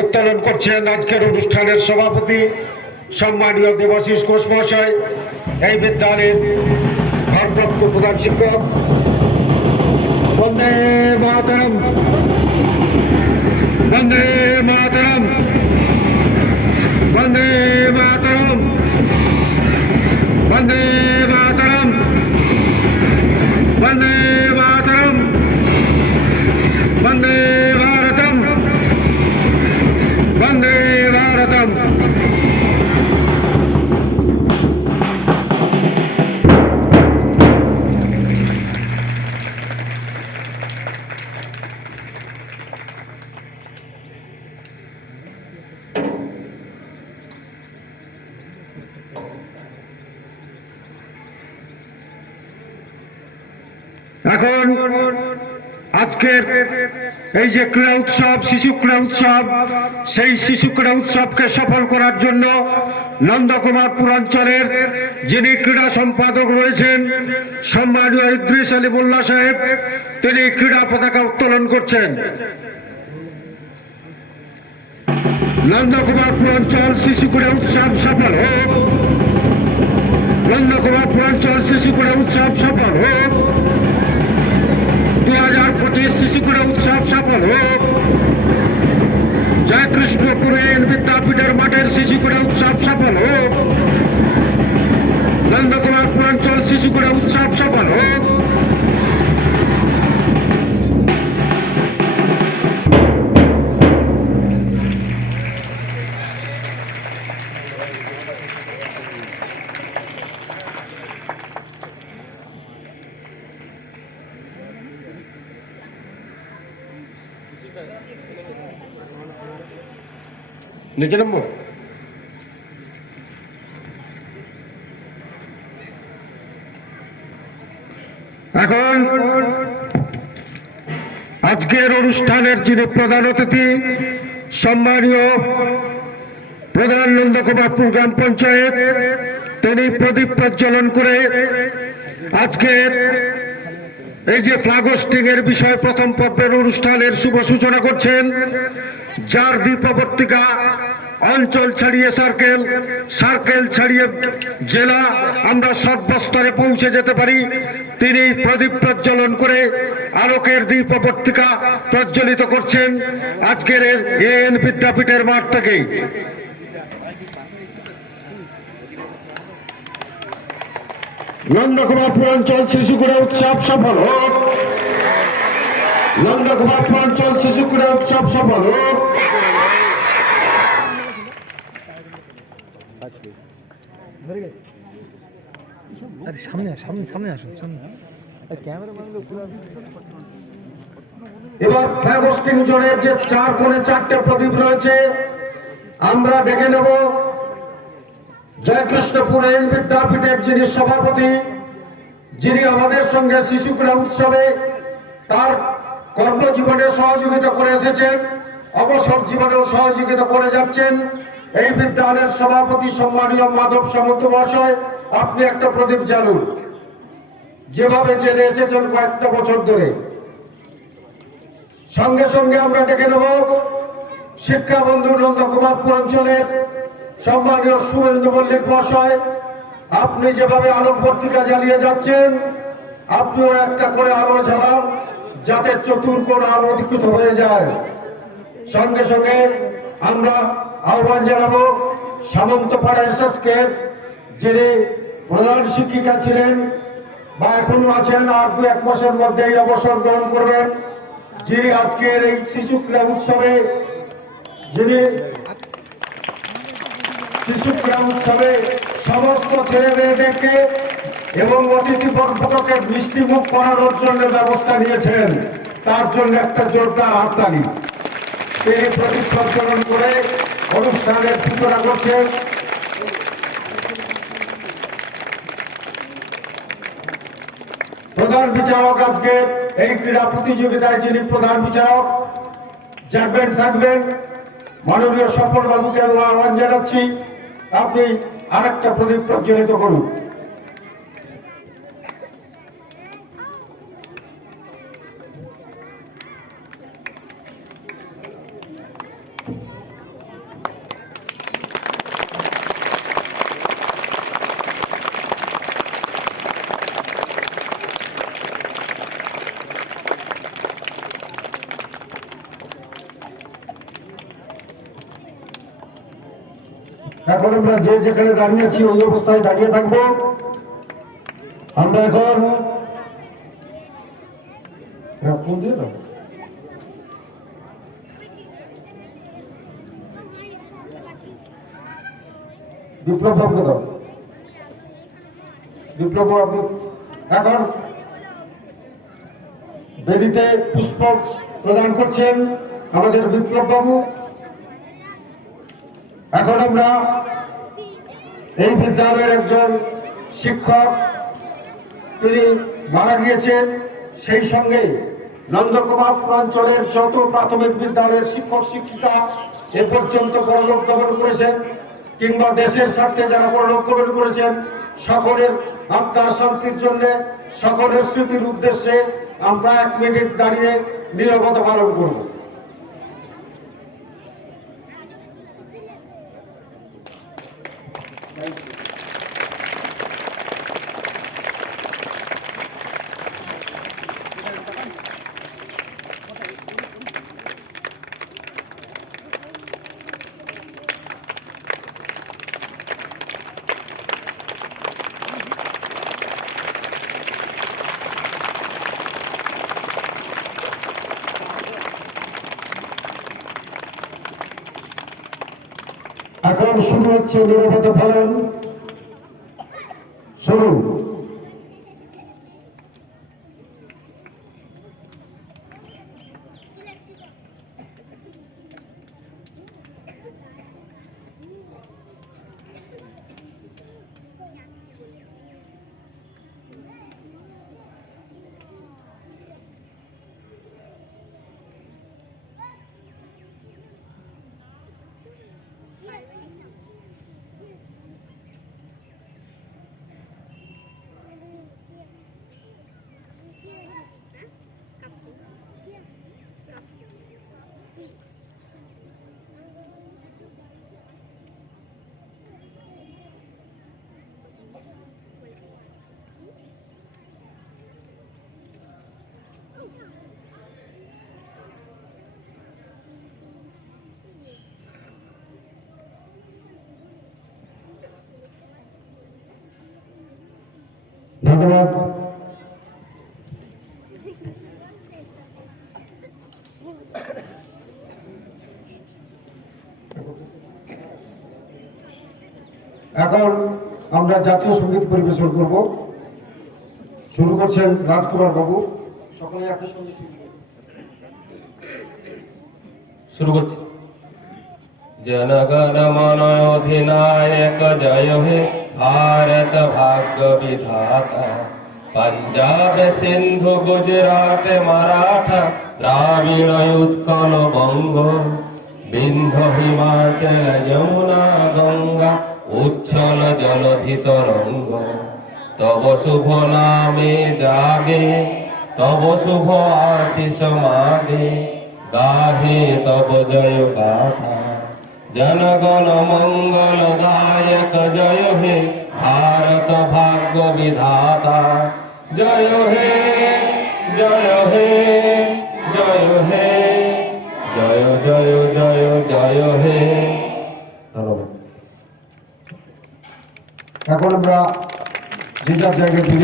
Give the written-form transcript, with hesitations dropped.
উত্তোলন করছেন আজকের অনুষ্ঠানের সভাপতি সম্মানীয় দেবাশিস ঘোষ মহাশয়, এই বিদ্যালয়ের ভারপ্রাপ্ত প্রধান শিক্ষক। বন্দে মাতরম, বন্দে মাতরম, বন্দে মাতরম, বন্দে মাতরম, বন্দে মাতরম, বন্দে ভারতম, বন্দে ভারতম। এখন আজকের এই যে ক্রীড়া উৎসব, শিশু ক্রীড়া উৎসব, সেই শিশু ক্রীড়া উৎসবকে সফল করার জন্য নন্দকুমারপুর অঞ্চলের যিনি ক্রীড়া সম্পাদক রয়েছেন সম্মানীয় ইদ্রিস আলী মোল্লা সাহেব, তিনি ক্রীড়া পতাকা উত্তোলন করছেন। নন্দকুমারপুর অঞ্চল শিশু ক্রীড়া উৎসব সফল হোক, নন্দকুমারপুর অঞ্চল শিশু ক্রীড়া উৎসব সফল হোক, 2025 শিশু ক্রীড়া উৎসব সফল হোক। জয়কৃষ্ণপুর বিদ্যাপীঠের মাঠের শিশু ক্রীড়া উৎসব সফল হোক, নন্দকুমারপুর অঞ্চল শিশু ক্রীড়া উৎসব সফল হোক। নিচে নামবো। এখন আজকের অনুষ্ঠানের যিনি প্রধান অতিথি সম্মানীয় প্রধান নন্দকুমারপুর গ্রাম পঞ্চায়েত, তিনি প্রদীপ প্রজ্বলন করে আজকের এই যে ফ্ল্যাগ হোস্টিং এর বিষয় প্রথম পর্বের অনুষ্ঠানের শুভ সূচনা করছেন। যার দীপবর্তিকা অঞ্চল ছাড়িয়ে সার্কেল, সার্কেল ছাড়িয়ে জেলা, আমরা সর্বস্তরে পৌঁছে যেতে পারি, তিনি প্রদীপ প্রজ্বলন করে আলোকের দীপবর্তিকা প্রজ্বলিত করছেন আজকের এএন বিদ্যাপীঠের মাঠ থেকেই। নন্দকুমারপুর অঞ্চল শিশু ক্রীড়া উৎসব সফল হোক, নন্দকুমারপুর অঞ্চল শিশু ক্রীড়া উৎসব সফল হোক। এবার ফ্ল্যাগ হোস্টিং জোনের যে 4 কোণে 4টে প্রদীপ রয়েছে, আমরা দেখে নেব জয়কৃষ্ণপুর বিদ্যাপীঠের যিনি সভাপতি, যিনি আমাদের সঙ্গে শিশু ক্রীড়া উৎসবে তার কর্মজীবনে সহযোগিতা করে এসেছেন, অবসর জীবনেও সহযোগিতা করে যাচ্ছেন, এই বিদ্যালয়ের সভাপতি সম্মানীয় মাধব সামন্ত মহাশয়, আপনি একটা প্রদীপ জ্বালুন, যেভাবে জেলে এসেছেন কয়েকটা বছর ধরে। সঙ্গে সঙ্গে আমরা ডেকে নেব শিক্ষা বন্ধু নন্দকুমারপুর অঞ্চলের সম্মানীয় শুভেন্দু মল্লিক মহাশয়, আপনি যেভাবে আলোকবর্তিকা জ্বালিয়ে যাচ্ছেন, আপনিও একটা করে আলো জ্বালান যাতে চতুর্কোণ আলোকিত হয়ে যায়। সঙ্গে সঙ্গে আমরা আহ্বান জানাবো সামন্তপাড়া এসএসকে, যিনি প্রধান শিক্ষিকা ছিলেন বা এখনো আছেন, আর 2-1 মাসের মধ্যেই অবসর গ্রহণ করবেন, যিনি আজকের এই শিশু ক্রীড়া উৎসবে, যিনি শিশু ক্রীড়া উৎসবে সমস্ত ছেলে মেয়েদেরকে এবং অতিথি বর্গকে মিষ্টি মুখ করানোর জন্য ব্যবস্থা নিয়েছেন, তার জন্য একটা জোরদার হাততালি। তিনি প্রদীপ প্রজ্বলন করে অনুষ্ঠানের সূচনা করছেন। প্রধান বিচারক আজকের এই ক্রীড়া প্রতিযোগিতায় যিনি প্রধান বিচারক জাজমেন্ট থাকবেন, মাননীয় সফল বাবুকে আহ্বান জানাচ্ছি, আপনি আরেকটা প্রদীপ প্রজ্বলিত করুন। এখন আমরা যে যেখানে দাঁড়িয়ে আছি ওই অবস্থায় দাঁড়িয়ে থাকবো। আমরা এখন ফোন দিয়ে দাও। বিপ্লব বাবুকে দাও। বিপ্লব বাবু এখন বেদিতে পুষ্প প্রদান করছেন আমাদের বিপ্লব বাবু। এখন আমরা এই বিদ্যালয়ের একজন শিক্ষক তিনি মারা গিয়েছেন, সেই সঙ্গে নন্দকুমারপুর অঞ্চলের যত প্রাথমিক বিদ্যালয়ের শিক্ষক শিক্ষিকা এ পর্যন্ত পরলোক গমন করেছেন কিংবা দেশের স্বার্থে যারা পরলোক গমন করেছেন, সকলের আত্মার শান্তির জন্য, সকলের স্মৃতির উদ্দেশ্যে আমরা 1 মিনিট দাঁড়িয়ে নীরবতা পালন করব। এখন শুরু হচ্ছে নীরবতা পালন। শুরু। ধন্যবাদ। এখন আমরা জাতীয় সঙ্গীত পরিবেশন করব। শুরু করছেন রাজকুমার বাবু। সকলে একই সঙ্গে শুরু করছি। जनगण मन अधिनायक जय हे भारत भाग्य विधाता, पंजाब सिंधु गुजरात मराठा द्राविड़ उत्कल बंग, विंध्य हिमाचल यमुना गंगा उच्छल जलधि तरंग, तब शुभ नामे जागे तब शुभ आशीष मागे, गाहे तब जय गाथा जनगण मंगल दायक जय हे भारत भाग्य विधाता, जय हे जय हे जय हे जय जय जय जय हे। ধন্যবাদ। এখন আমরা যে যার জায়গায় ফিরে